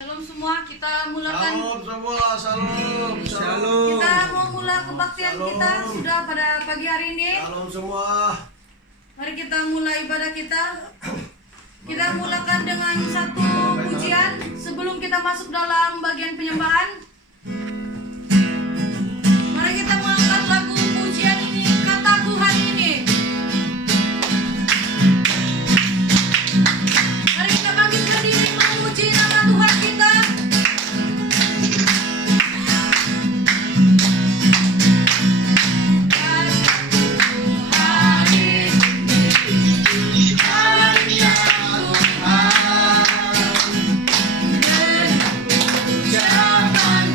Shalom semua, kita mulakan. Shalom semua, shalom. Kita mau mula kebaktian Shalom. kita sudah pada pagi hari ini. Shalom semua. Mari kita mulai ibadah kita. Kita mulakan dengan satu pujian sebelum kita masuk dalam bagian penyembahan. Mari kita mengangkat lagu pujian ini, kata Tuhan ini. Mari kita bangkitkan diri memuji nama Tuhan kita. Jangan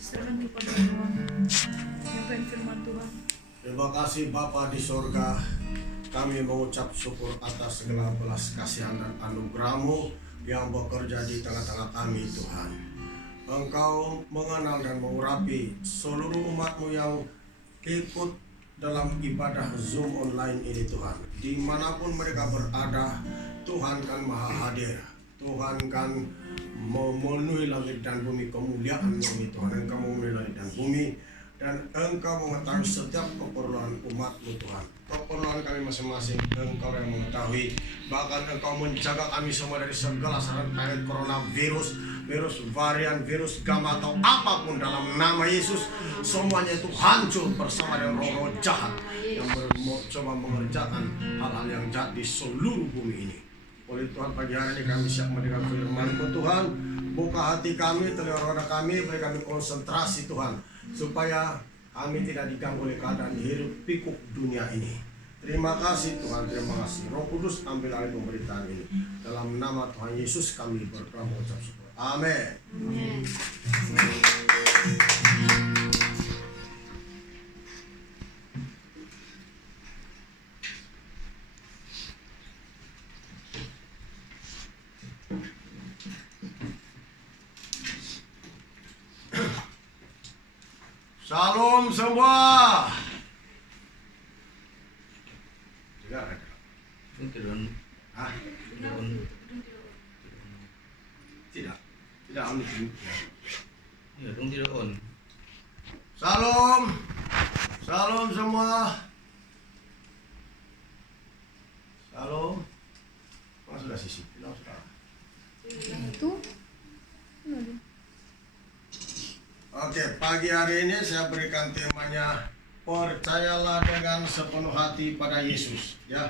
serahkan kepada Tuhan. Nyampaikan firman Tuhan. Terima kasih Bapa di sorga. Kami mengucap syukur atas segala belas kasihan dan anugerah-Mu yang bekerja di tengah-tengah kami, Tuhan. Engkau mengenal dan mengurapi seluruh umat-Mu yang ikut dalam ibadah Zoom online ini, Tuhan. Dimanapun mereka berada, Tuhan kan maha hadir. Tuhan kan memenuhi langit dan bumi, kemuliaan-Mu Tuhan. Engkau memenuhi langit dan bumi, dan Engkau mengetahui setiap keperluan umat-Mu, Tuhan. Keperluan kami masing-masing Engkau yang mengetahui. Bahkan Engkau menjaga kami semua dari segala serangkaian coronavirus, virus varian, virus gamma atau apapun dalam nama Yesus. Semuanya itu hancur bersama dengan roh-roh jahat yang mencoba mengerjakan hal-hal yang jahat di seluruh bumi ini. Oleh Tuhan, pagi hari ini kami siap mendengar firman-Mu, Tuhan. Buka hati kami, telinga roda kami, beri kami konsentrasi, Tuhan, supaya kami tidak diganggu oleh keadaan hiruk pikuk dunia ini. Terima kasih Tuhan, terima kasih. Roh Kudus, ambil alih pemberitaan ini. Dalam nama Tuhan Yesus kami berdoa mengucap syukur. Amin. Salam semua. Tidak ada. Ah, tidak. Tidak on. Ya, dong tidak on. Salam. Salam semua. Salam. Mana sudah sisi? Bilang sudah. Itu. Oke, pagi hari ini saya berikan temanya percayalah dengan sepenuh hati pada Yesus, ya.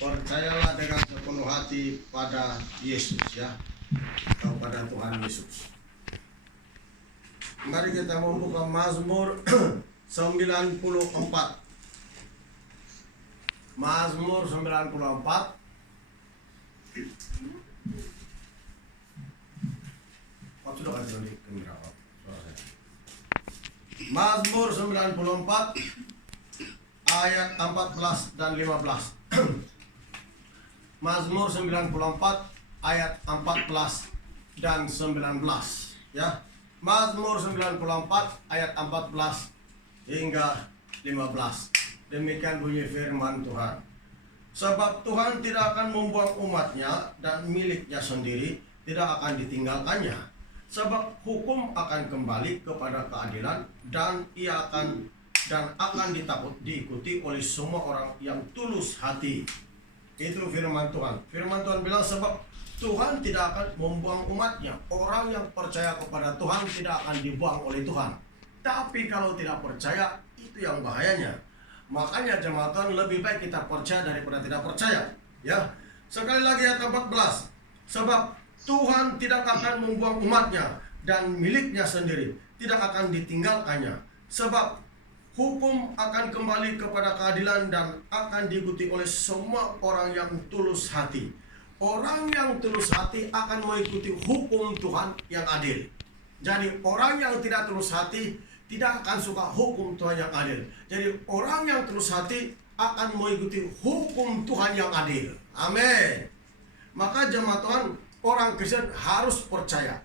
Percayalah dengan sepenuh hati pada Yesus, ya. Atau pada Tuhan Yesus. Mari kita membuka Mazmur 94. Mazmur 94. Sudah kasih di kamera. Mazmur 94 ayat 14 dan 15. Mazmur 94 ayat 14 dan 19, ya. Mazmur 94 ayat 14 hingga 15. Demikian bunyi firman Tuhan. Sebab Tuhan tidak akan membuang umat-Nya dan miliknya sendiri tidak akan ditinggalkannya. Sebab hukum akan kembali kepada keadilan dan akan diikuti oleh semua orang yang tulus hati. Itu firman Tuhan. Firman Tuhan bilang sebab Tuhan tidak akan membuang umat-Nya. Orang yang percaya kepada Tuhan tidak akan dibuang oleh Tuhan. Tapi kalau tidak percaya, itu yang bahayanya. Makanya jemaat Tuhan, lebih baik kita percaya daripada tidak percaya, ya. Sekali lagi ayat 14. Sebab Tuhan tidak akan membuang umat-Nya dan miliknya sendiri tidak akan ditinggalkannya. Sebab hukum akan kembali kepada keadilan dan akan diikuti oleh semua orang yang tulus hati. Orang yang tulus hati akan mengikuti hukum Tuhan yang adil. Jadi orang yang tidak tulus hati tidak akan suka hukum Tuhan yang adil. Jadi orang yang tulus hati akan mengikuti hukum Tuhan yang adil. Amin. Maka jemaat Tuhan, orang Kristen harus percaya,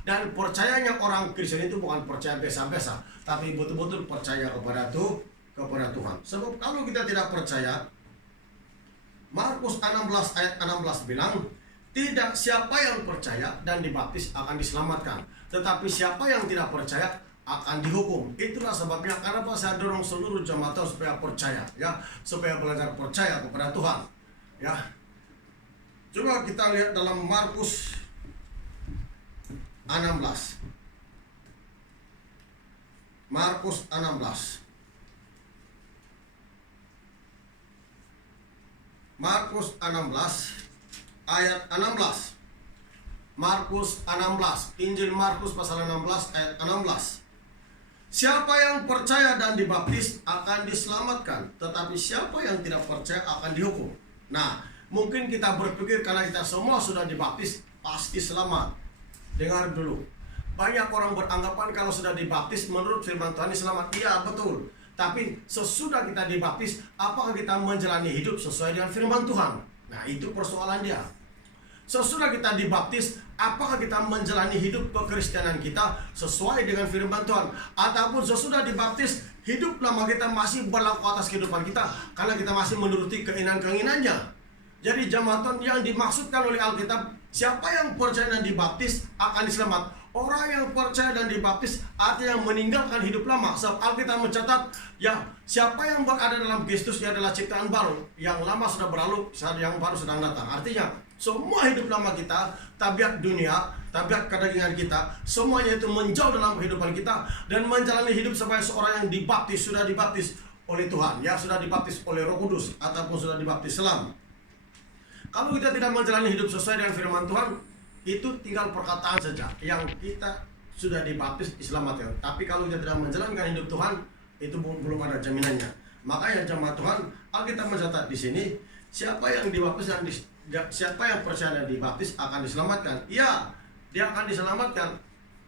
dan percayanya orang Kristen itu bukan percaya biasa-biasa, tapi betul-betul percaya kepada Tuhan. Sebab kalau kita tidak percaya, Markus 16 ayat 16 bilang, tidak siapa yang percaya dan dibaptis akan diselamatkan, tetapi siapa yang tidak percaya akan dihukum. Itulah sebabnya kenapa saya dorong seluruh jemaat supaya percaya, ya, supaya belajar percaya kepada Tuhan, ya. Coba kita lihat dalam Markus 16. Markus 16. Markus 16 ayat 16. Markus 16. Injil Markus pasal 16 ayat 16. Siapa yang percaya dan dibaptis akan diselamatkan, tetapi siapa yang tidak percaya akan dihukum. Nah, mungkin kita berpikir karena kita semua sudah dibaptis pasti selamat. Dengar dulu, Banyak orang beranggapan kalau sudah dibaptis menurut firman Tuhan ini selamat. Iya, betul. Tapi sesudah kita dibaptis, apakah kita menjalani hidup sesuai dengan firman Tuhan? Nah, itu persoalan dia. Sesudah kita dibaptis, apakah kita menjalani hidup kekristenan kita sesuai dengan firman Tuhan? Ataupun sesudah dibaptis, hidup lama kita masih berlaku atas kehidupan kita karena kita masih menuruti keinginan-keinginannya. Jadi jemaat Tuhan, yang dimaksudkan oleh Alkitab, siapa yang percaya dan dibaptis akan diselamat. Orang yang percaya dan dibaptis artinya meninggalkan hidup lama. Sebab Alkitab mencatat, ya, siapa yang berada dalam Kristus, ia adalah ciptaan baru. Yang lama sudah berlalu, yang baru sedang datang. Artinya semua hidup lama kita, tabiat dunia, tabiat kedagingan kita, semuanya itu menjauh dalam kehidupan kita dan menjalani hidup sebagai seorang yang dibaptis, sudah dibaptis oleh Tuhan, ya, sudah dibaptis oleh Roh Kudus ataupun sudah dibaptis selam. Kalau kita tidak menjalani hidup sesuai dengan firman Tuhan, itu tinggal perkataan saja yang kita sudah dibaptis diselamatkan. Tapi kalau kita tidak menjalankan hidup Tuhan, itu belum ada jaminannya. Makanya jemaat Tuhan, Alkitab mencatat di sini, siapa yang dibaptis dan siapa yang percaya dan dibaptis akan diselamatkan. Iya, dia akan diselamatkan,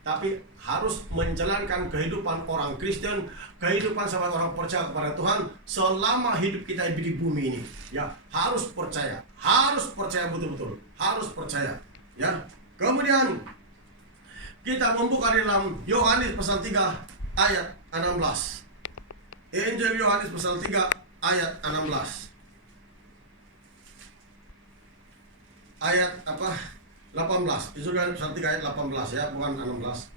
tapi harus menjalankan kehidupan orang Kristen, kehidupan sebagai orang percaya kepada Tuhan selama hidup kita di bumi ini. Ya, harus percaya betul-betul, harus percaya. Ya, kemudian kita membuka di dalam Yohanes pasal 3 ayat 16. Injil Yohanes pasal 3 ayat 16. Ayat 18. Injil Yohanes pasal 3 ayat 18, ya, bukan 16.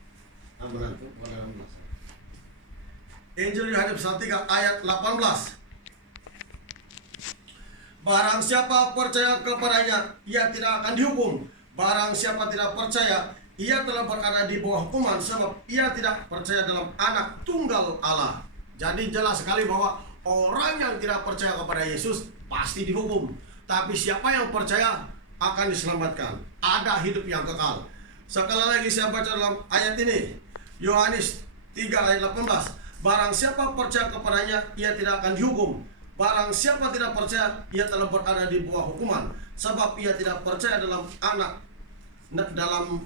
Bukan 16. Injil Yohanes pasal 3 ayat 18. Barang siapa percaya kepadanya, ia tidak akan dihukum. Barang siapa tidak percaya, ia telah berada di bawah hukuman, sebab ia tidak percaya dalam Anak Tunggal Allah. Jadi jelas sekali bahwa orang yang tidak percaya kepada Yesus pasti dihukum. Tapi siapa yang percaya akan diselamatkan. Ada hidup yang kekal. Sekali lagi saya baca dalam ayat ini, Yohanes 3 ayat 18. Barang siapa percaya kepadanya, ia tidak akan dihukum. Barang siapa tidak percaya, ia telah berada di bawah hukuman, sebab ia tidak percaya dalam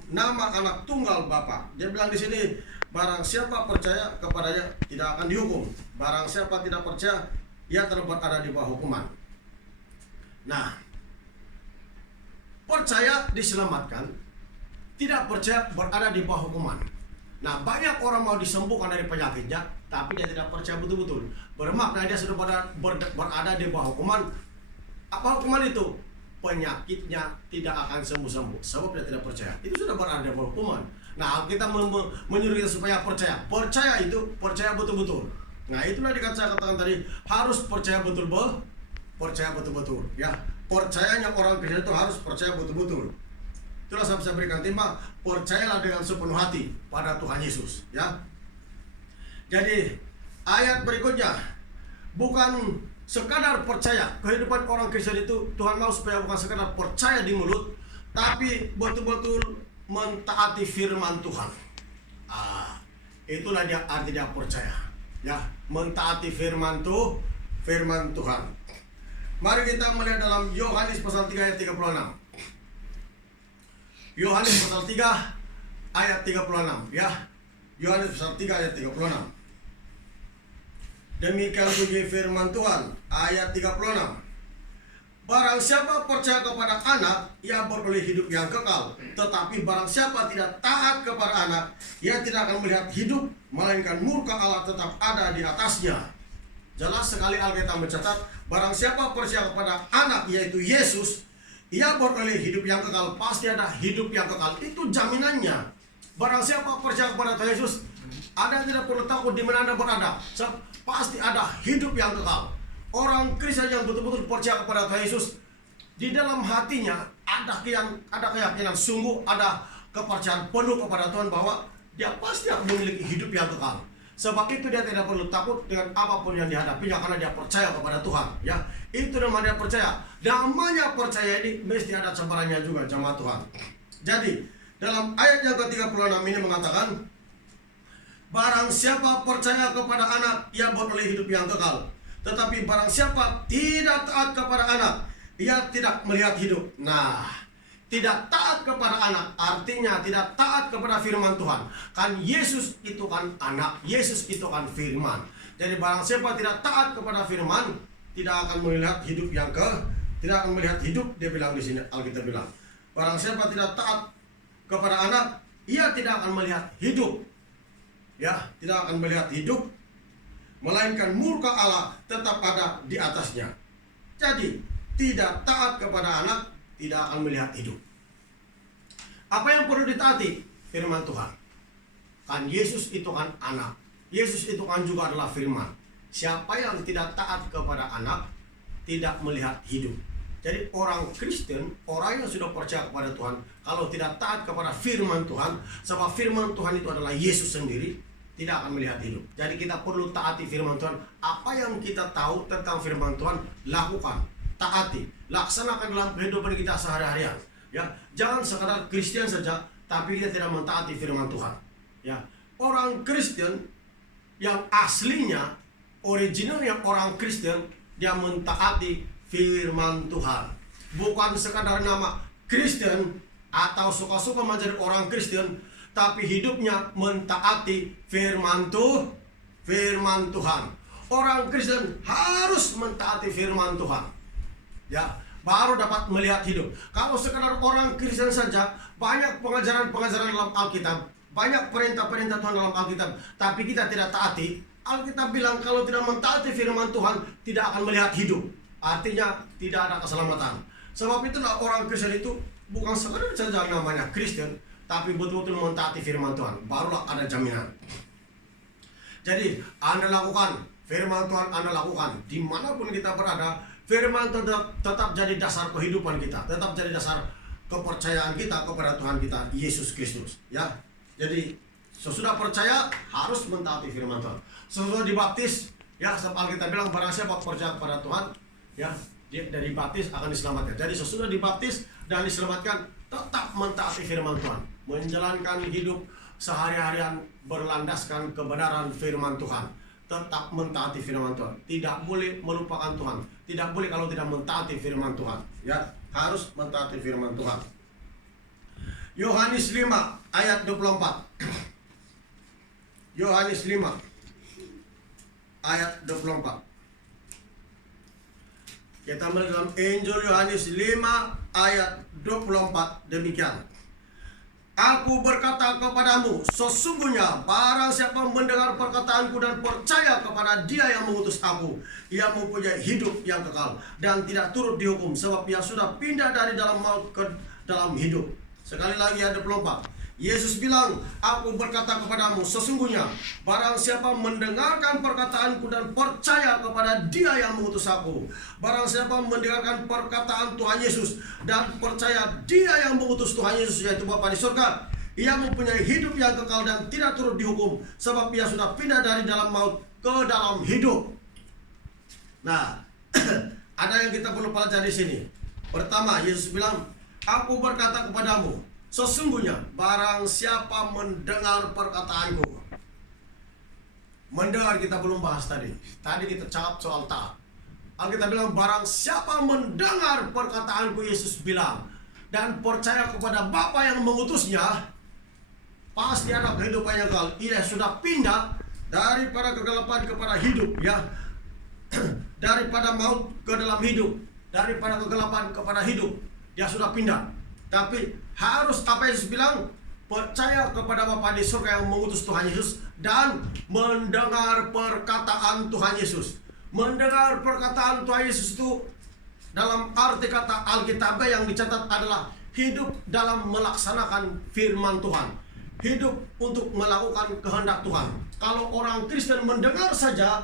nama Anak Tunggal Bapa. Dia bilang di sini, barang siapa percaya kepadanya tidak akan dihukum. Barang siapa tidak percaya, ia telah berada di bawah hukuman. Nah, percaya diselamatkan, tidak percaya berada di bawah hukuman. Nah, banyak orang mau disembuhkan dari penyakitnya, tapi dia tidak percaya betul-betul. Bermakna dia sudah berada di bawah hukuman. Apa hukuman itu? Penyakitnya tidak akan sembuh-sembuh, sebab dia tidak percaya. Itu sudah berada di bawah hukuman. Nah, kita menyuruh kita supaya percaya. Percaya itu, percaya betul-betul. Nah, itulah dikatakan tadi, harus percaya betul-betul. Percaya betul-betul, ya. Percayanya orang Kristen itu harus percaya betul-betul. Itulah saya bisa berikan tema, percayalah dengan sepenuh hati pada Tuhan Yesus, ya. Jadi ayat berikutnya, bukan sekadar percaya. Kehidupan orang Kristen itu Tuhan mau supaya bukan sekadar percaya di mulut, tapi betul-betul mentaati firman Tuhan. Itulah dia arti dia percaya, ya, mentaati firman Tuhan. Mari kita melihat dalam Yohanes pasal 3 ayat 36. Yohanes pasal 3 ayat 36, ya. Yohanes pasal 3 ayat 36. Demikian bunyi firman Tuhan, ayat 36. Barang siapa percaya kepada Anak, ia beroleh hidup yang kekal. Tetapi barang siapa tidak taat kepada Anak, ia tidak akan melihat hidup, melainkan murka Allah tetap ada di atasnya. Jelas sekali Alkitab mencatat, barang siapa percaya kepada Anak, yaitu Yesus, ia beroleh hidup yang kekal. Pasti ada hidup yang kekal. Itu jaminannya. Barang siapa percaya kepada Tuhan Yesus, Anda tidak perlu takut di mana Anda berada. Pasti ada hidup yang kekal. Orang Kristen yang betul-betul percaya kepada Tuhan Yesus, di dalam hatinya ada keyakinan sungguh, ada kepercayaan penuh kepada Tuhan bahwa dia pasti akan memiliki hidup yang kekal. Sebab itu dia tidak perlu takut dengan apapun yang dihadapinya karena dia percaya kepada Tuhan, ya. Itu namanya percaya. Namanya percaya ini mesti ada cabarannya juga, jemaat Tuhan. Jadi dalam ayat yang ke-36 ini mengatakan, barang siapa percaya kepada Anak, ia beroleh hidup yang kekal. Tetapi barang siapa tidak taat kepada Anak, ia tidak melihat hidup. Nah, tidak taat kepada anak, artinya tidak taat kepada firman Tuhan. Kan Yesus itu kan anak, Yesus itu kan firman. Jadi barang siapa tidak taat kepada firman, tidak akan melihat hidup tidak akan melihat hidup, dia bilang di sini, Alkitab bilang. Barang siapa tidak taat kepada anak, ia tidak akan melihat hidup. Ya, tidak akan melihat hidup, melainkan murka Allah tetap ada di atasnya. Jadi, tidak taat kepada anak tidak akan melihat hidup. Apa yang perlu ditaati? Firman Tuhan. Kan Yesus itu kan anak. Yesus itu kan juga adalah firman. Siapa yang tidak taat kepada anak tidak melihat hidup. Jadi orang Kristen, orang yang sudah percaya kepada Tuhan, kalau tidak taat kepada firman Tuhan, sebab firman Tuhan itu adalah Yesus sendiri, tidak akan melihat hidup. Jadi kita perlu taati firman Tuhan. Apa yang kita tahu tentang firman Tuhan, lakukan, taati, laksanakan dalam kehidupan kita sehari-harian. Ya, jangan sekadar Kristen saja, tapi dia tidak mentaati firman Tuhan. Ya, orang Kristen yang aslinya, originalnya orang Kristen, dia mentaati firman Tuhan. Bukan sekadar nama Kristen atau suka-suka menjadi orang Kristen, tapi hidupnya mentaati firman Tuhan. Orang Kristen harus mentaati firman Tuhan. Ya, baru dapat melihat hidup. Kalau sekadar orang Kristen saja, banyak pengajaran-pengajaran dalam Alkitab, banyak perintah-perintah Tuhan dalam Alkitab, tapi kita tidak taati. Alkitab bilang kalau tidak mentaati firman Tuhan, tidak akan melihat hidup. Artinya tidak ada keselamatan. Sebab itulah orang Kristen itu bukan sekadar saja namanya Kristen, tapi betul-betul mentaati firman Tuhan. Barulah ada jaminan. Jadi Anda lakukan firman Tuhan, Anda lakukan dimanapun kita berada. Firman tetap jadi dasar kehidupan kita, tetap jadi dasar kepercayaan kita kepada Tuhan kita Yesus Kristus. Ya, jadi sesudah percaya harus mentaati firman Tuhan. Sesudah dibaptis, ya, sebab Alkitab bilang barang siapa percaya kepada Tuhan, ya, dia dari baptis akan diselamatkan. Jadi sesudah dibaptis dan diselamatkan, tetap mentaati firman Tuhan, menjalankan hidup sehari-harian berlandaskan kebenaran firman Tuhan. Tetap mentaati firman Tuhan. Tidak boleh melupakan Tuhan. Tidak boleh kalau tidak mentaati firman Tuhan. Ya, harus mentaati firman Tuhan. Yohanes 5 ayat 24. Yohanes 5 ayat 24. Kita melihat dalam Injil Yohanes 5 ayat 24 demikian. Aku berkata kepadamu, sesungguhnya barang siapa mendengar perkataanku dan percaya kepada Dia yang mengutus aku, ia mempunyai hidup yang kekal dan tidak turut dihukum, sebab ia sudah pindah dari dalam maut ke dalam hidup. Sekali lagi ayat 24. Yesus bilang, aku berkata kepadamu, sesungguhnya barang siapa mendengarkan perkataanku dan percaya kepada Dia yang mengutus aku, barang siapa mendengarkan perkataan Tuhan Yesus dan percaya Dia yang mengutus Tuhan Yesus, yaitu Bapa di surga, ia mempunyai hidup yang kekal dan tidak turut dihukum, sebab ia sudah pindah dari dalam maut ke dalam hidup. Nah, ada yang kita perlu pelajari di sini. Pertama, Yesus bilang, aku berkata kepadamu, sesungguhnya barang siapa mendengar perkataanku. Mendengar kita belum bahas tadi. Tadi kita cakap soal taat. Alkitab bilang barang siapa mendengar perkataanku, Yesus bilang, dan percaya kepada Bapa yang mengutusnya, pasti ada kehidupan yang kekal. Ia sudah pindah daripada kegelapan kepada hidup, ya. Daripada maut ke dalam hidup, daripada kegelapan kepada hidup. Dia sudah pindah. Tapi harus apa Yesus bilang, percaya kepada Bapa di surga yang mengutus Tuhan Yesus dan mendengar perkataan Tuhan Yesus. Mendengar perkataan Tuhan Yesus itu dalam arti kata Alkitab yang dicatat adalah hidup dalam melaksanakan firman Tuhan, hidup untuk melakukan kehendak Tuhan. Kalau orang Kristen mendengar saja,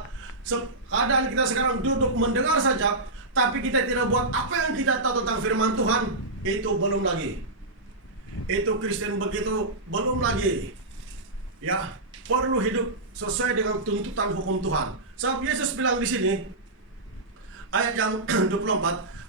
keadaan kita sekarang duduk mendengar saja, tapi kita tidak buat apa yang kita tahu tentang firman Tuhan, itu belum lagi. Itu Kristen begitu belum lagi. Ya, perlu hidup sesuai dengan tuntutan hukum Tuhan. Sebab Yesus bilang di sini ayat yang 24,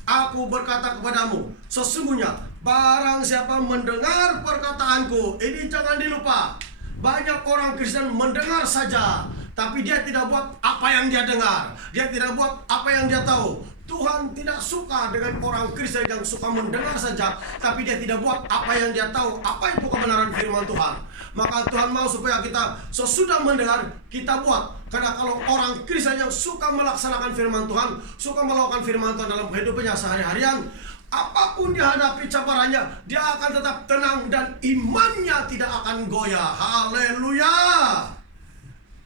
aku berkata kepadamu, sesungguhnya barang siapa mendengar perkataanku. Ini jangan dilupa. Banyak orang Kristen mendengar saja, tapi dia tidak buat apa yang dia dengar. Dia tidak buat apa yang dia tahu. Tuhan tidak suka dengan orang Kristen yang suka mendengar saja, tapi dia tidak buat apa yang dia tahu, apa itu kebenaran firman Tuhan. Maka Tuhan mau supaya kita sesudah mendengar, kita buat. Karena kalau orang Kristen yang suka melaksanakan firman Tuhan, suka melakukan firman Tuhan dalam kehidupannya sehari-harian, apapun dihadapi cabarannya, dia akan tetap tenang dan imannya tidak akan goyah. Haleluya!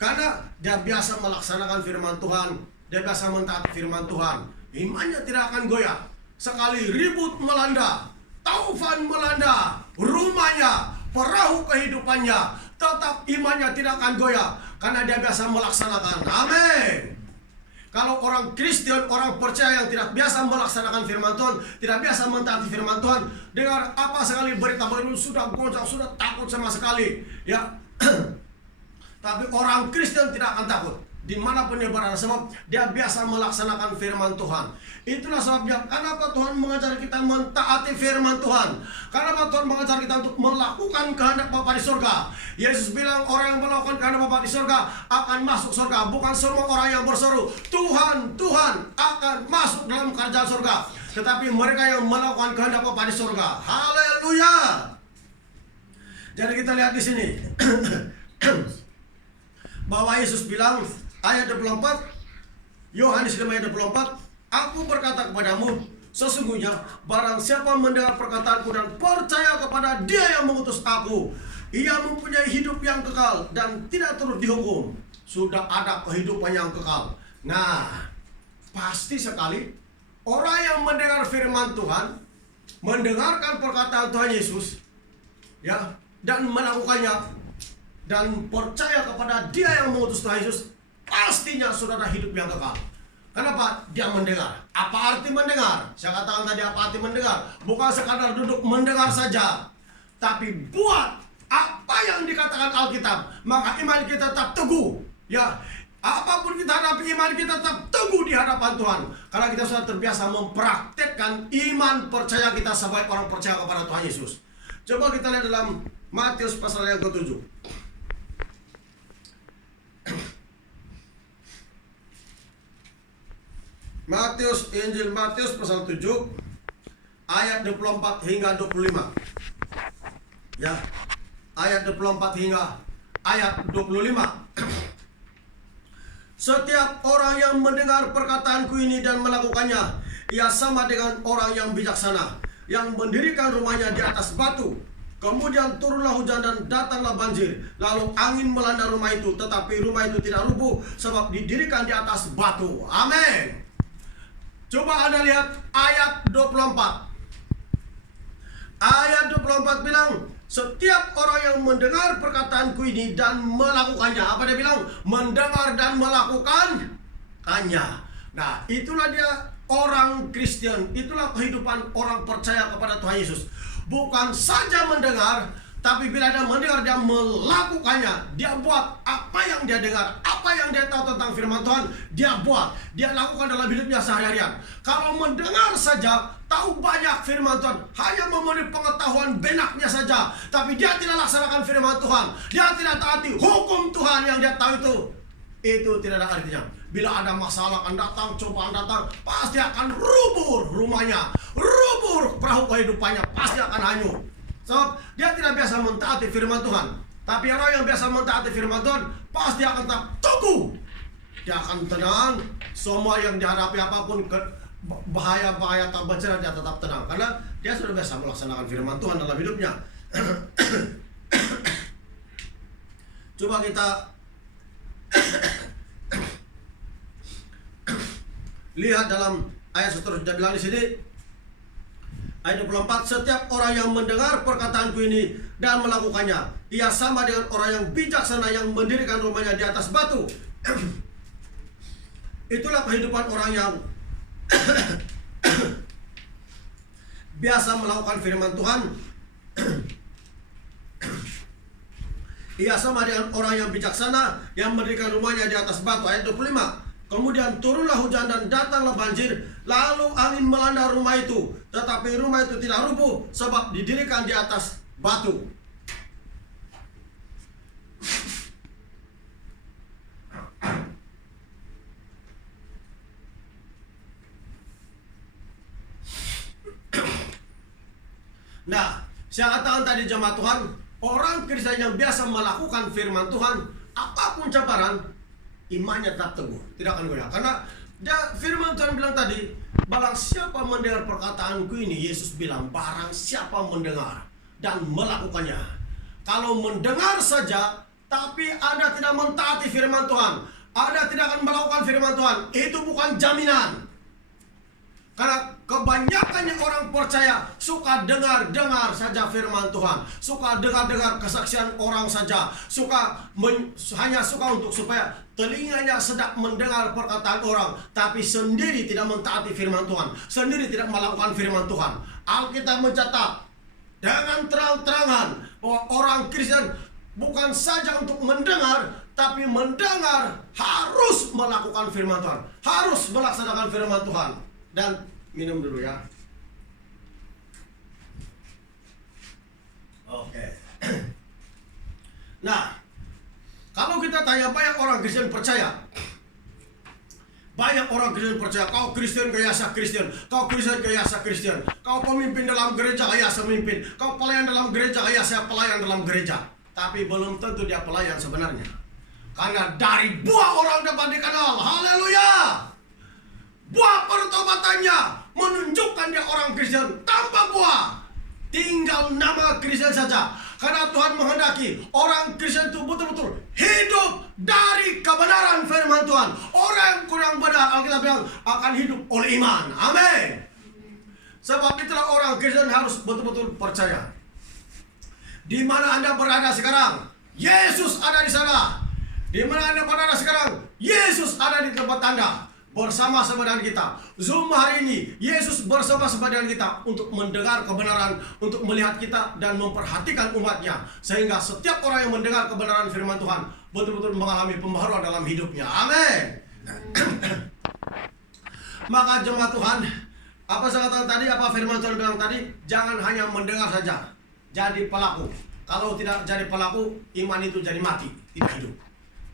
Karena dia biasa melaksanakan firman Tuhan, dia biasa mentaati firman Tuhan, imannya tidak akan goyah. Sekali ribut melanda, taufan melanda rumahnya, perahu kehidupannya, tetap imannya tidak akan goyah karena dia biasa melaksanakan. Amin. Kalau orang Kristen, orang percaya yang tidak biasa melaksanakan firman Tuhan, tidak biasa mentaati firman Tuhan, dengar apa sekali berita baru sudah goncang, sudah takut sama sekali, ya. Tapi orang Kristen tidak akan takut dimanapun dia berada, sebab dia biasa melaksanakan firman Tuhan. Itulah sebabnya kenapa Tuhan mengajar kita mentaati firman Tuhan. Kenapa Tuhan mengajar kita untuk melakukan kehendak Bapa di surga. Yesus bilang orang yang melakukan kehendak Bapa di surga akan masuk surga. Bukan semua orang yang berseru Tuhan, Tuhan akan masuk dalam kerajaan surga, tetapi mereka yang melakukan kehendak Bapa di surga. Haleluya. Jadi kita lihat di sini bahwa Yesus bilang, ayat 24, Yohanes 5 ayat 24, aku berkata kepadamu, sesungguhnya barang siapa mendengar perkataanku dan percaya kepada dia yang mengutus aku, ia mempunyai hidup yang kekal dan tidak turut dihukum. Sudah ada kehidupan yang kekal. Nah, pasti sekali orang yang mendengar firman Tuhan, mendengarkan perkataan Tuhan Yesus, ya, dan melakukannya, dan percaya kepada dia yang mengutus Tuhan Yesus, pastinya saudara hidup yang kekal. Kenapa? Dia mendengar. Apa arti mendengar? Saya katakan tadi apa arti mendengar. Bukan sekadar duduk mendengar saja, tapi buat apa yang dikatakan Alkitab. Maka iman kita tetap teguh. Ya, apapun kita hadapi, iman kita tetap teguh di hadapan Tuhan. Karena kita sudah terbiasa mempraktekkan iman percaya kita sebagai orang percaya kepada Tuhan Yesus. Coba kita lihat dalam Matius pasal yang ke-7. Injil Matius pasal 7 ayat 24 hingga 25. Ya. Ayat 24 hingga ayat 25. Setiap orang yang mendengar perkataanku ini dan melakukannya, ia sama dengan orang yang bijaksana, yang mendirikan rumahnya di atas batu. Kemudian turunlah hujan dan datanglah banjir. Lalu angin melanda rumah itu, tetapi rumah itu tidak rubuh, sebab didirikan di atas batu. Amin. Coba Anda lihat ayat 24. Ayat 24 bilang, setiap orang yang mendengar perkataanku ini dan melakukannya. Apa dia bilang? Mendengar dan melakukannya. Nah, itulah dia orang Kristen. Itulah kehidupan orang percaya kepada Tuhan Yesus. Bukan saja mendengar, tapi bila dia mendengar, dia melakukannya. Dia buat apa yang dia dengar, apa yang dia tahu tentang firman Tuhan, dia buat, dia lakukan dalam hidupnya sehari-harian. Kalau mendengar saja, tahu banyak firman Tuhan, hanya memenuhi pengetahuan benaknya saja, tapi dia tidak laksanakan firman Tuhan, dia tidak taati hukum Tuhan yang dia tahu, itu tidak ada artinya. Bila ada masalah akan datang, cobaan datang, pasti akan rubuh rumahnya, rubuh perahu kehidupannya, pasti akan hanyut. Sebab dia tidak biasa mentaati firman Tuhan. Tapi orang yang biasa mentaati firman Tuhan, pasti akan tetap teguh. Dia akan tenang. Semua yang dihadapi apapun, bahaya-bahaya tak bencana, dia tetap tenang. Karena dia sudah biasa melaksanakan firman Tuhan dalam hidupnya. Coba kita lihat dalam ayat seterusnya, bilang di sini ayat 24, setiap orang yang mendengar perkataanku ini dan melakukannya, ia sama dengan orang yang bijaksana yang mendirikan rumahnya di atas batu. Itulah kehidupan orang yang biasa melakukan firman Tuhan. Ia sama dengan orang yang bijaksana yang mendirikan rumahnya di atas batu. Ayat 25. Kemudian turunlah hujan dan datanglah banjir, lalu angin melanda rumah itu, tetapi rumah itu tidak rubuh, sebab didirikan di atas batu. Nah, saya katakan tadi jemaat Tuhan, orang Kristen yang biasa melakukan firman Tuhan, apapun cabaran, imannya tetap teguh, tidak akan goyah. Karena firman Tuhan bilang tadi, barang siapa mendengar perkataanku ini, Yesus bilang, barang siapa mendengar dan melakukannya. Kalau mendengar saja, tapi Anda tidak mentaati firman Tuhan, Anda tidak akan melakukan firman Tuhan, itu bukan jaminan. Karena kebanyakannya orang percaya suka dengar-dengar saja firman Tuhan, suka dengar-dengar kesaksian orang saja, hanya suka untuk supaya telinganya sedap mendengar perkataan orang, tapi sendiri tidak mentaati firman Tuhan, sendiri tidak melakukan firman Tuhan. Alkitab mencatat dengan terang-terangan bahwa orang Kristen bukan saja untuk mendengar, tapi mendengar harus melakukan firman Tuhan, harus melaksanakan firman Tuhan. Dan minum dulu ya. Oke. Nah, kalau kita tanya banyak orang Kristen percaya, banyak orang Kristen percaya, kau Kristen gaya sah Kristen, kau Kristen gaya sah Kristen, kau pemimpin dalam gereja gaya sah pemimpin, kau pelayan dalam gereja gaya sah pelayan dalam gereja. Tapi belum tentu dia pelayan sebenarnya. Karena dari buah orang dapat dikenal. Haleluya. Buah pertobatannya menunjukkan dia orang Kristen. Tanpa buah, tinggal nama Kristen saja. Karena Tuhan menghendaki orang Kristen itu betul-betul hidup dari kebenaran firman Tuhan. Orang yang kurang benar, Alkitab bilang, akan hidup oleh iman. Amin. Sebab itulah orang Kristen harus betul-betul percaya. Di mana Anda berada sekarang, Yesus ada di sana. Di mana Anda berada sekarang, Yesus ada di tempat Anda. Bersama-sama dengan kita. Zoom hari ini, Yesus bersama-sama dengan kita untuk mendengar kebenaran, untuk melihat kita dan memperhatikan umatnya. Sehingga setiap orang yang mendengar kebenaran firman Tuhan betul-betul mengalami pembaharuan dalam hidupnya. Amin. Maka jemaat Tuhan, apa saya katakan tadi, apa firman Tuhan bilang tadi, jangan hanya mendengar saja, jadi pelaku. Kalau tidak jadi pelaku, iman itu jadi mati, tidak hidup.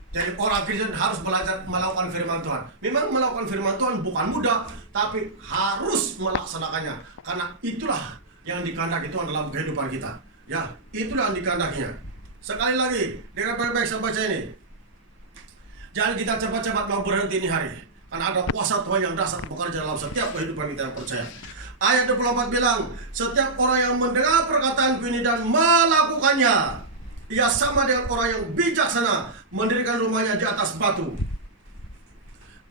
Jadi orang Kristen harus belajar melakukan firman Tuhan. Memang melakukan firman Tuhan bukan mudah, tapi harus melaksanakannya. Karena itulah yang dikehendaki Tuhan dalam kehidupan kita. Ya, itulah yang dikehendakinya. Sekali lagi, dengan baik-baik saya baca ini. Jangan kita cepat-cepat mau berhenti ini hari. Karena ada kuasa Tuhan yang dahsyat bekerja dalam setiap kehidupan kita yang percaya. Ayat 24 bilang, setiap orang yang mendengar perkataanku ini dan melakukannya, ia sama dengan orang yang bijaksana mendirikan rumahnya di atas batu.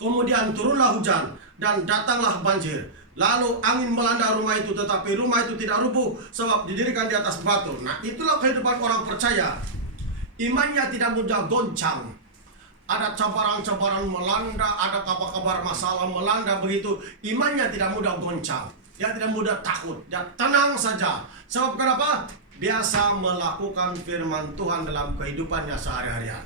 Kemudian turunlah hujan dan datanglah banjir. Lalu angin melanda rumah itu, tetapi rumah itu tidak rubuh sebab didirikan di atas batu. Nah, itulah kehidupan orang percaya. Imannya tidak mudah goncang. Ada cabaran-cabaran melanda, ada kabar-kabar masalah melanda begitu. Imannya tidak mudah goncang. Dia tidak mudah takut. Dia tenang saja. Sebab kenapa? Biasa melakukan firman Tuhan dalam kehidupannya sehari-harian.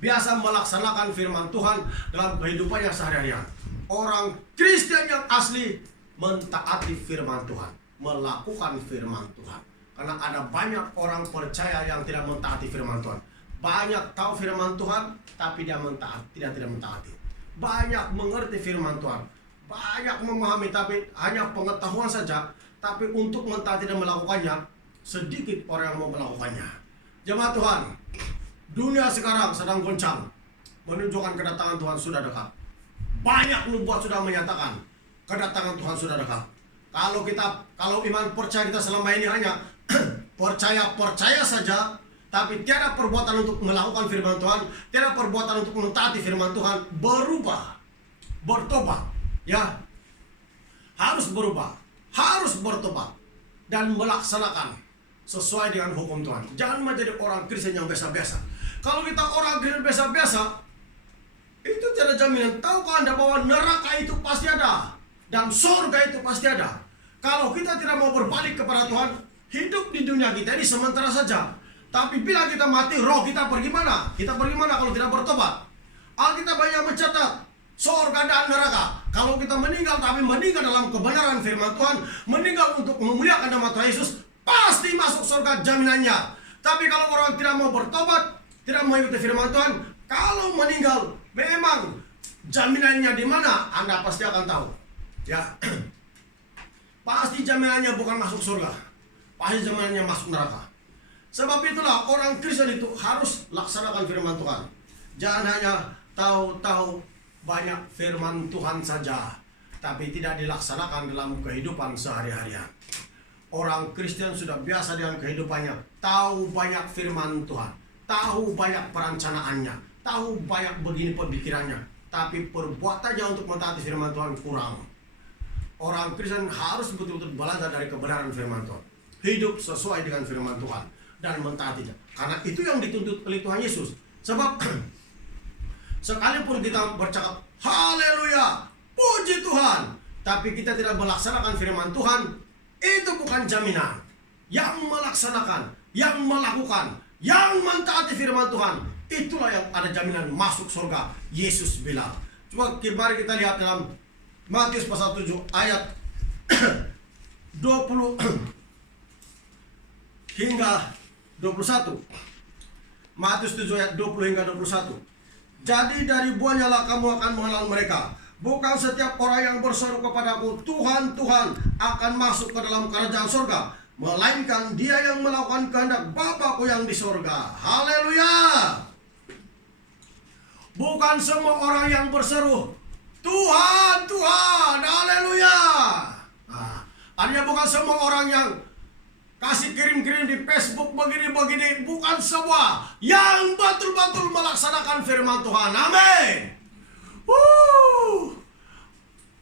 Biasa melaksanakan firman Tuhan dalam kehidupannya sehari-harian. Orang Kristen yang asli mentaati firman Tuhan, melakukan firman Tuhan. Karena ada banyak orang percaya yang tidak mentaati firman Tuhan. Banyak tahu firman Tuhan, tapi dia tidak mentaati. Banyak mengerti firman Tuhan, banyak memahami, tapi hanya pengetahuan saja. Tapi untuk mentaati dan melakukannya, sedikit orang yang mau melakukannya. Jemaat Tuhan, dunia sekarang sedang goncang, menunjukkan kedatangan Tuhan sudah dekat. Banyak nubuat sudah menyatakan kedatangan Tuhan sudah dekat. Kalau iman percaya kita selama ini hanya percaya saja, tapi tiada perbuatan untuk melakukan firman Tuhan, tiada perbuatan untuk mentaati firman Tuhan, berubah, bertobat, ya, harus berubah, harus bertobat dan melaksanakan sesuai dengan hukum Tuhan. Jangan menjadi orang Kristen yang biasa-biasa. Kalau kita orang Kristen biasa-biasa, itu tidak jaminan. Tahukah Anda bahwa neraka itu pasti ada dan surga itu pasti ada. Kalau kita tidak mau berbalik kepada Tuhan, hidup di dunia kita ini sementara saja. Tapi bila kita mati, roh kita pergi mana? Kita pergi mana kalau tidak bertobat? Alkitab banyak mencatat surga dan neraka. Kalau kita meninggal, tapi meninggal dalam kebenaran firman Tuhan, meninggal untuk memuliakan nama Tuhan Yesus, pasti masuk surga jaminannya. Tapi kalau orang tidak mau bertobat, tidak mengikuti firman Tuhan, kalau meninggal, memang jaminannya di mana? Anda pasti akan tahu. Ya, pasti jaminannya bukan masuk surga. Pasti jaminannya masuk neraka. Sebab itulah orang Kristen itu harus laksanakan firman Tuhan. Jangan hanya tahu-tahu banyak firman Tuhan saja, tapi tidak dilaksanakan dalam kehidupan sehari-harian. Orang Kristen sudah biasa dengan kehidupannya, tahu banyak firman Tuhan, tahu banyak perencanaannya, tahu banyak begini pemikirannya, tapi perbuatannya untuk mentaati firman Tuhan kurang. Orang Kristen harus betul-betul belajar dari kebenaran firman Tuhan, hidup sesuai dengan firman Tuhan dan mentaatinya. Karena itu yang dituntut oleh Tuhan Yesus. Sebab sekalipun kita bercakap haleluya, puji Tuhan, tapi kita tidak melaksanakan firman Tuhan, itu bukan jaminan. Yang melaksanakan, yang melakukan, yang mentaati firman Tuhan, itulah yang ada jaminan masuk surga. Yesus bilang. Coba mari kita lihat dalam Matius pasal 7 ayat 20 hingga 21. Matius 7 ayat 20 hingga 21. Jadi dari buahnya lah kamu akan mengenal mereka. Bukan setiap orang yang berseru kepadaku, Tuhan, Tuhan, akan masuk ke dalam kerajaan surga, melainkan dia yang melakukan kehendak Bapa-Ku yang di surga. Haleluya. Bukan semua orang yang berseru Tuhan, Tuhan, haleluya. Nah, artinya bukan semua orang yang kasih kirim-kirim di Facebook begini-begini. Bukan semua yang betul-betul melaksanakan firman Tuhan. Amin.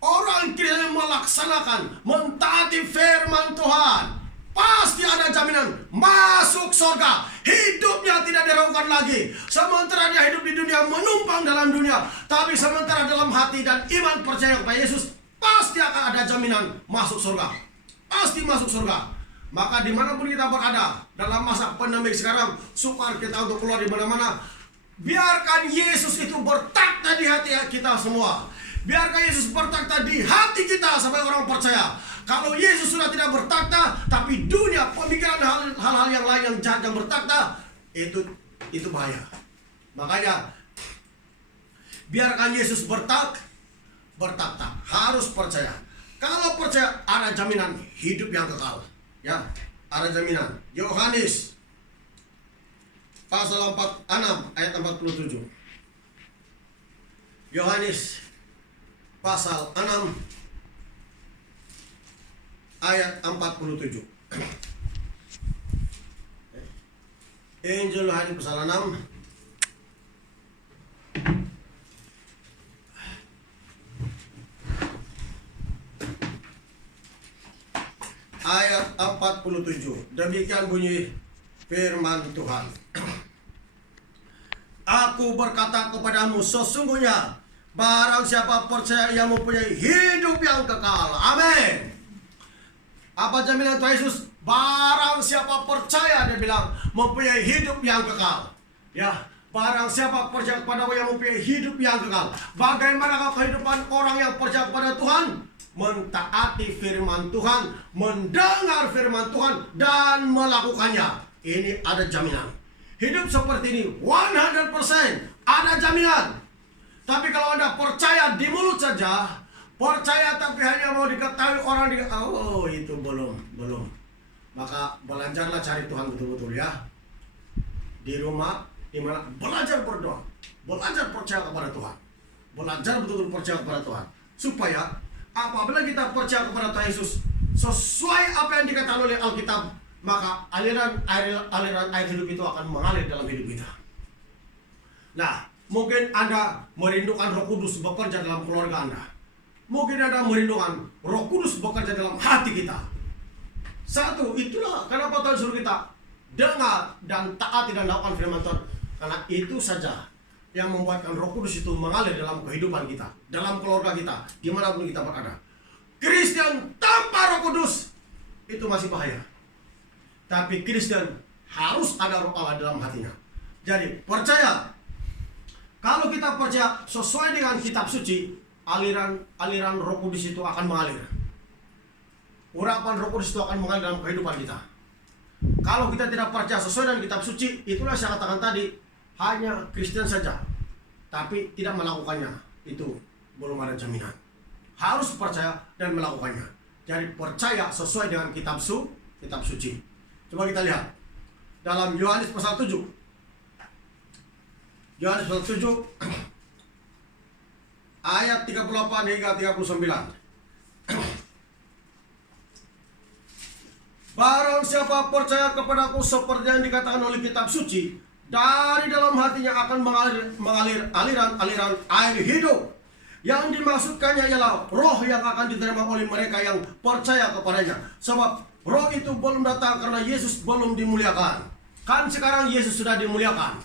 Orang Kristen melaksanakan, mentaati firman Tuhan, pasti ada jaminan masuk surga. Hidupnya tidak diragukan lagi. Sementara dia hidup di dunia, menumpang dalam dunia, tapi sementara dalam hati dan iman percaya kepada Yesus, pasti akan ada jaminan masuk surga. Pasti masuk surga. Maka dimanapun kita berada dalam masa pandemi sekarang, sukar kita untuk keluar di mana-mana, biarkan Yesus itu bertakhta di hati kita semua. Biarkan Yesus bertakhta di hati kita sampai orang percaya. Kalau Yesus sudah tidak bertakhta, tapi dunia, pemikiran hal-hal yang lain yang jahat yang bertakhta, itu bahaya. Makanya biarkan Yesus bertakhta, harus percaya. Kalau percaya, ada jaminan hidup yang kekal. Ya, ada jaminan. Yohanes pasal 6 ayat 47. Yohanes pasal 6 ayat 47. Injil Yohanes pasal 6 ayat 47. Demikian bunyi firman Tuhan. Aku berkata kepadamu, sesungguhnya barang siapa percaya ia mempunyai hidup yang kekal. Amin. Apa jaminan Tuhan Yesus? Barang siapa percaya, dia bilang, mempunyai hidup yang kekal. Ya, barang siapa percaya kepada yang mempunyai hidup yang kekal. Bagaimanakah kehidupan orang yang percaya kepada Tuhan? Mentaati firman Tuhan, mendengar firman Tuhan, dan melakukannya. Ini ada jaminan. Hidup seperti ini 100% ada jaminan. Tapi kalau Anda percaya di mulut saja, percaya tapi hanya mau diketahui orang, oh itu belum. Maka belajarlah cari Tuhan betul-betul ya. Di rumah, di mana belajar berdoa, belajar percaya kepada Tuhan, belajar betul-betul percaya kepada Tuhan, supaya apabila kita percaya kepada Tuhan Yesus sesuai apa yang dikatakan oleh Alkitab, maka aliran air hidup itu akan mengalir dalam hidup kita. Nah, mungkin Anda merindukan Roh Kudus bekerja dalam keluarga Anda. Mungkin Anda merindukan Roh Kudus bekerja dalam hati kita. Satu, itulah kenapa Tuhan suruh kita dengar dan taati dan lakukan firman Tuhan. Karena itu saja yang membuatkan Roh Kudus itu mengalir dalam kehidupan kita, dalam keluarga kita, dimanapun kita berada. Kristen tanpa Roh Kudus itu masih bahaya. Tapi Kristen harus ada Roh Allah dalam hatinya. Jadi percaya. Kalau kita percaya sesuai dengan kitab suci, aliran Roh Kudus itu akan mengalir. Urapan Roh Kudus itu akan mengalir dalam kehidupan kita. Kalau kita tidak percaya sesuai dengan kitab suci, itulah saya katakan tadi, hanya Kristen saja, tapi tidak melakukannya, itu belum ada jaminan. Harus percaya dan melakukannya. Jadi percaya sesuai dengan kitab suci. Coba kita lihat dalam Yohanes pasal 7. Yohanes pasal 7 ayat 38 hingga 39. Barang siapa percaya kepadaku seperti yang dikatakan oleh kitab suci, dari dalam hatinya akan mengalir aliran-aliran air hidup. Yang dimaksudkannya ialah roh yang akan diterima oleh mereka yang percaya kepadanya. Sebab roh itu belum datang karena Yesus belum dimuliakan. Kan sekarang Yesus sudah dimuliakan.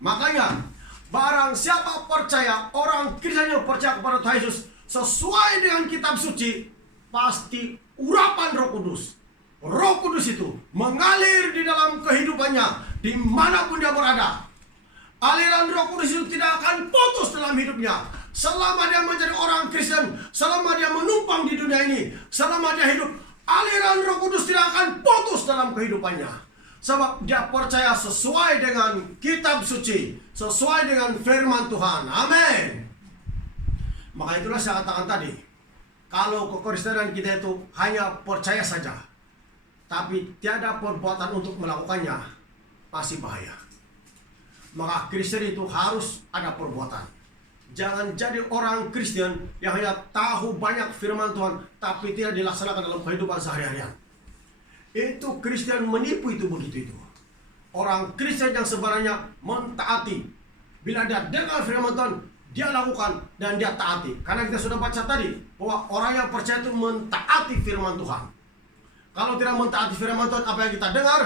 Makanya barang siapa percaya, orang Kristen yang percaya kepada Tuhan Yesus sesuai dengan kitab suci, pasti urapan Roh Kudus. Roh Kudus itu mengalir di dalam kehidupannya dimanapun dia berada. Aliran Roh Kudus itu tidak akan putus dalam hidupnya selama dia menjadi orang Kristen, selama dia menumpang di dunia ini, selama dia hidup. Aliran Roh Kudus tidak akan putus dalam kehidupannya, sebab dia percaya sesuai dengan kitab suci, sesuai dengan firman Tuhan. Amin. Maka itulah saya katakan tadi, kalau kekristenan kita itu hanya percaya saja tapi tiada perbuatan untuk melakukannya, masih bahaya. Maka Kristen itu harus ada perbuatan. Jangan jadi orang Kristen yang hanya tahu banyak firman Tuhan tapi tidak dilaksanakan dalam kehidupan sehari-harian. Itu Kristen menipu itu begitu itu. Orang Kristen yang sebenarnya mentaati, bila dia dengar firman Tuhan, dia lakukan dan dia taati. Karena kita sudah baca tadi bahwa orang yang percaya itu mentaati firman Tuhan. Kalau tidak mentaati firman Tuhan, apa yang kita dengar,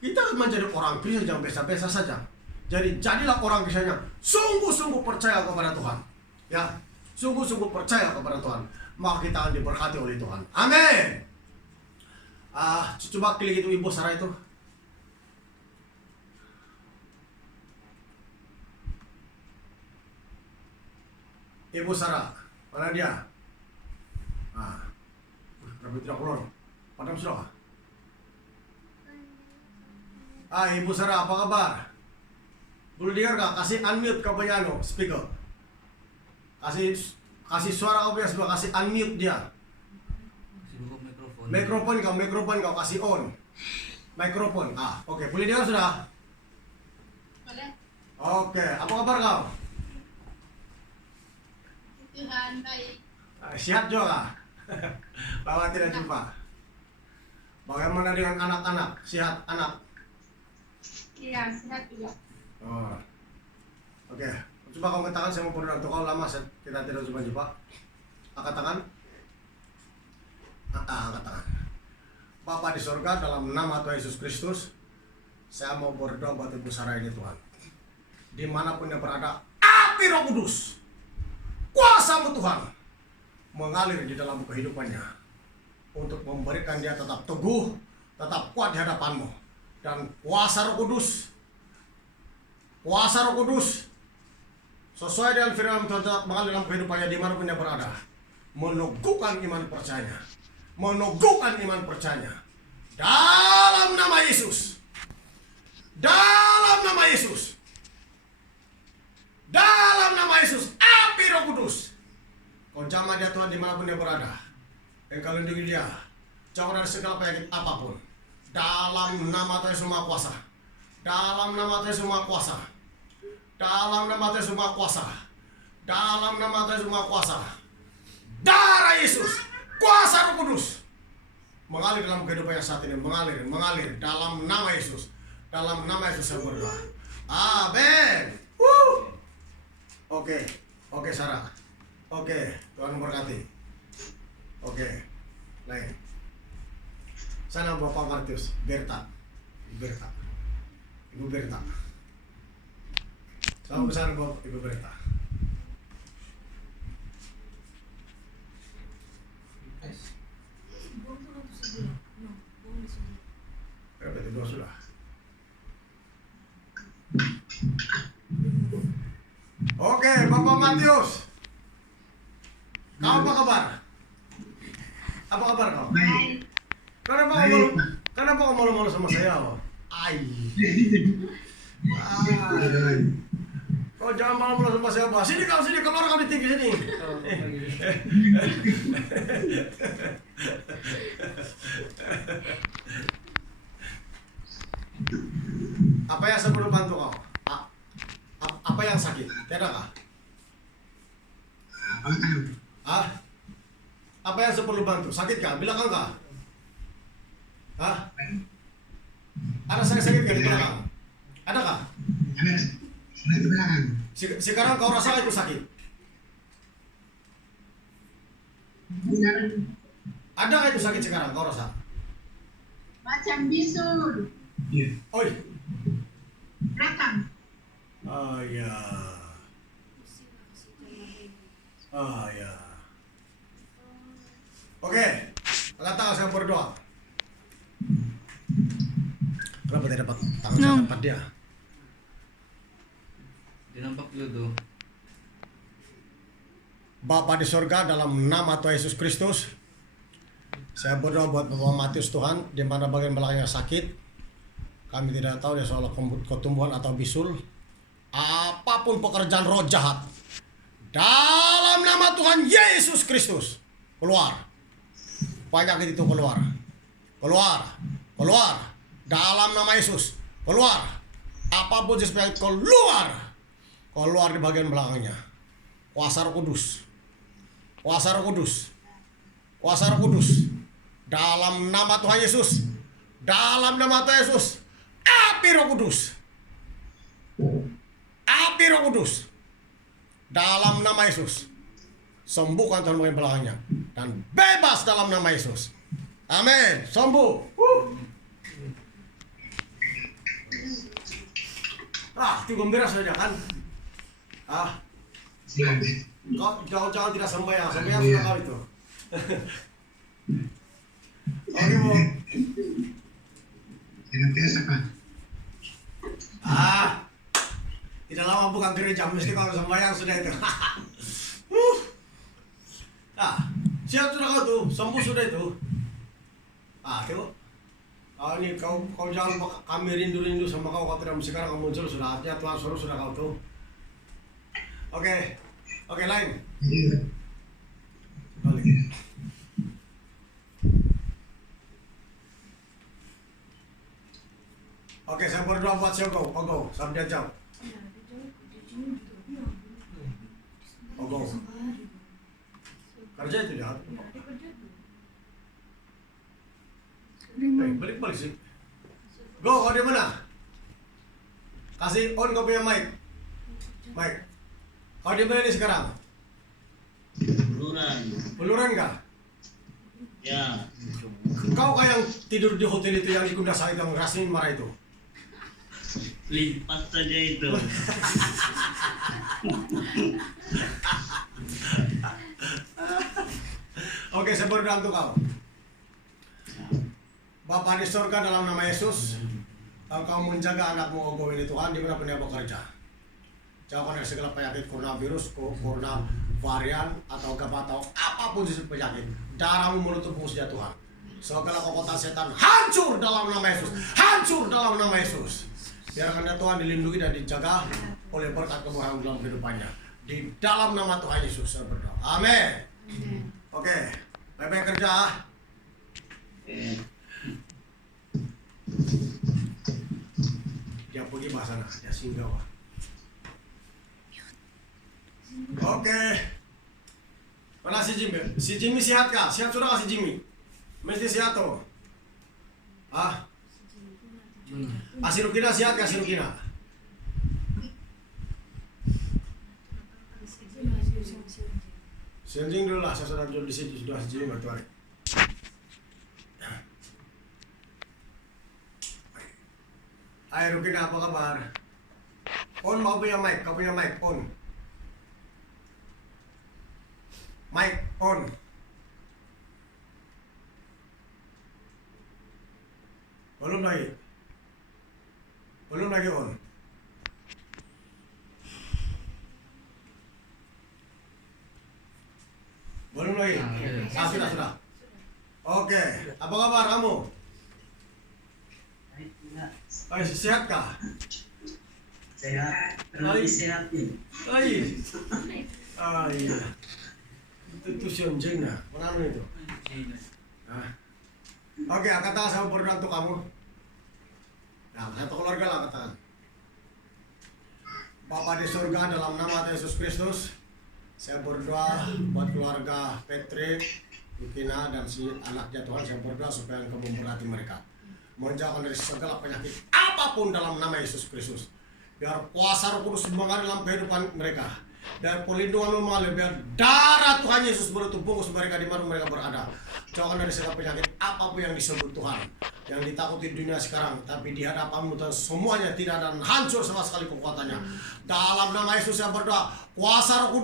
kita akan menjadi orang Kristen yang biasa-biasa saja. Jadi jadilah orang Kristen yang sungguh-sungguh percaya kepada Tuhan. Ya, sungguh-sungguh percaya kepada Tuhan. Maka kita akan diberkati oleh Tuhan. Amin. Coba klik itu Ibu Sarah itu. Ibu Sarah, mana dia? Tapi tidak keluar. Padam sudah. Ibu Sarah, apa kabar? Boleh dengar gak? Kasih unmute kau punya speaker. Kasih suara kau punya speaker, kasih unmute dia. Mikrofon kau kasih on. Mikrofon. Oke, boleh dengar sudah? Boleh. Oke, apa kabar kau? Tuhan baik. Sehat juga? Lama tidak jumpa. Bagaimana dengan anak-anak? Sehat anak? Iya, sehat juga. Oke. Coba kau angkat tangan, saya mau berdoa untuk kau. Lama kita tidak jumpa. Angkat tangan. Angkat tangan. Bapa di surga, dalam nama Tuhan Yesus Kristus, saya mau berdoa buat Ibu Sarah ini Tuhan. Dimanapun dia berada, api Roh Kudus, kuasa-Mu Tuhan, mengalir di dalam kehidupannya, untuk memberikan dia tetap teguh, tetap kuat di hadapan-Mu. Dan kuasa Roh Kudus, sesuai dengan firman Tuhan tetap mengalir dalam kehidupannya dimanapun dia berada, meneguhkan iman percayanya, dalam nama Yesus, dalam nama Yesus, api Roh Kudus, kau jamah dia Tuhan dimanapun dia berada. Engkau lindungi dia, jauh dari segala penyakit apapun. Dalam nama Tuhan Yesus Maha Kuasa. Dalam nama Tuhan Yesus Maha Kuasa. Dalam nama Tuhan Yesus Maha Kuasa. Dalam nama Tuhan Yesus Maha Kuasa. Darah Yesus, kuasa Roh Kudus, mengalir dalam kehidupan yang saat ini. Mengalir dalam nama Yesus. Dalam nama Yesus saya berdoa. Amin. Oke Sarah. Oke, Tuhan memberkati. Oke, lain. Sana Bapak Martius, Ibu Berta. Sama besar Bapak Ibu Berta. Berapa itu dua sudah? Oke, Bapak Matius. Kau apa kabar? Apa kabar kau? Kenapa kau malu-malu sama saya? Kau jangan malu-malu sama saya, Pak. Sini keluar kau di TV sini. Apa yang saya perlu bantu kau? Apa yang sakit? Tiada kah? Ah? Apa yang saya perlu bantu? Sakit kah? Bilang kah? Hah? Ada sakit kah di belakang? Ada kah? Ada di belakang. Sekarang kau rasa itu sakit? Ada kah itu sakit sekarang kau rasa? Macam bisul. Iya. Oi. Belakang. Oh ya. Oh ya. Oke. Kata saya berdoa. Kenapa tidak dapat tangan saya tempat dia? Dia nampak dulu tuh. Bapa di surga, dalam nama Tuhan Yesus Kristus, saya berdoa buat Bapak Matius Tuhan, di mana bagian belakangnya sakit. Kami tidak tahu dia soal ketumbuhan atau bisul. Apapun pekerjaan roh jahat, dalam nama Tuhan Yesus Kristus, keluar. Penyakit itu keluar. Keluar. Keluar. Dalam nama Yesus, keluar. Apapun jenis penyakit keluar. Keluar di bagian belakangnya. Kuasa Roh Kudus. Kuasa Roh Kudus. Kuasa Roh Kudus. Dalam nama Tuhan Yesus. Dalam nama Tuhan Yesus. Api Roh Kudus. Api Roh Kudus. Dalam nama Yesus. Sembuhkan Tuhan bagian belakangnya. Dan bebas dalam nama Yesus. Amin. Sembuh. Itu gembira saja kan? Kau jangan tidak sembahyang sudah kau itu. Oke, Bu. Senantiasa, Pak. Tidak lama bukan gereja, mesti kalau sembahyang sudah itu. Siap sudah kau tuh, sembuh sudah itu. Tuh. Kau jangan kami rindu sama kau tidak sekarang kamu muncul sudah, artinya Tuhan suruh sudah kau tuh. Oke, lain. Iya. Balik. Oke, saya berdoa buat si Ogo, sampai jam. Ogo. Kerja itu ya. Balik sih. Go, kau di mana? Kasih on kau punya mic. Kau di mana nih sekarang? Buluran kah? Ya. Kau kah yang tidur di hotel itu yang di Kundasari yang Rasmin marah itu? Lipat saja itu. Oke, saya berdoa untuk kau. Bapa di surga, dalam nama Yesus, Engkau menjaga anakmu Ogo ini Tuhan, di mana pun dia bekerja. Jauhkan dari segala penyakit coronavirus, corona varian atau gabah atau apapun jenis penyakit. Darahmu menutup musuhnya Tuhan. Segala kekuatan setan hancur dalam nama Yesus. Hancur dalam nama Yesus. Biarkan dia Tuhan dilindungi dan dijaga oleh berkat kemurahan dalam kehidupannya. Di dalam nama Tuhan Yesus saya berdoa. Amin. Oke, baik-baik kerja. Dia pergi bahasa sana, dia singgah. Oke. Mana si Jimmy? Si Jimmy sehat kah? Sehat sudah kah si Jimmy? Mesti sehat tuh. Si Rukina sehat kah si Rukina? Senjing dulu lah, saya sudah jual di situ sudah si Jimmy batu hari. Hai Rukina, apa kabar? On, kau punya mic, on. Mic on. Belum lagi on. Belum lagi. Sudah. Oke, apa kabar kamu? Sehat kah? Sehat. Terlalu sehat nih. Iya. Itu si anjingnya, mana itu? Nah. Oke, angkat tangan saya berdoa untuk kamu. Nah, satu keluarga lah angkat tangan. Bapa di surga, dalam nama Yesus Kristus, saya berdoa buat keluarga Patrick, Yukina, dan si anaknya Tuhan. Saya berdoa supaya Engkau memberkati mereka, menjauhkan dari segala penyakit apapun dalam nama Yesus Kristus. Biar kuasa Roh Kudus mengalir dalam kehidupan mereka, dan perlindungan mengalir, biar darah Tuhan Yesus berutuh bungkus mereka di mana mereka berada. Jauhkan dari segala penyakit apapun yang disebut Tuhan, yang ditakuti dunia sekarang, tapi di hadapan-Mu Tuhan semuanya tidak ada, hancur sama sekali kekuatannya. Dalam nama Yesus saya berdoa, kuasa Roh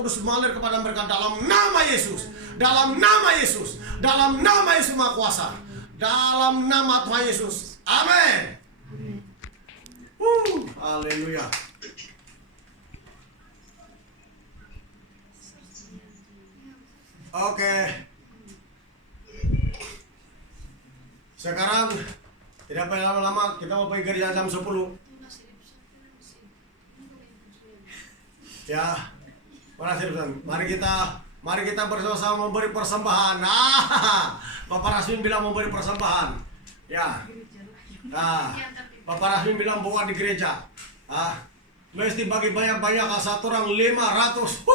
Kudus mengalir kepada mereka dalam nama Yesus, dalam nama Yesus, dalam nama Yesus Maha Kuasa, dalam nama Tuhan Yesus. Amin. Haleluya. Oke. Sekarang tidak perlu lama-lama, kita mau pergi gereja jam 10. Ya. Mari kita bersama-sama memberi persembahan. Bapak Rasmin bilang memberi persembahan. Ya. Nah, Bapak Rasmin bilang bawa di gereja. Mesti bagi banyak-banyak, satu orang 500.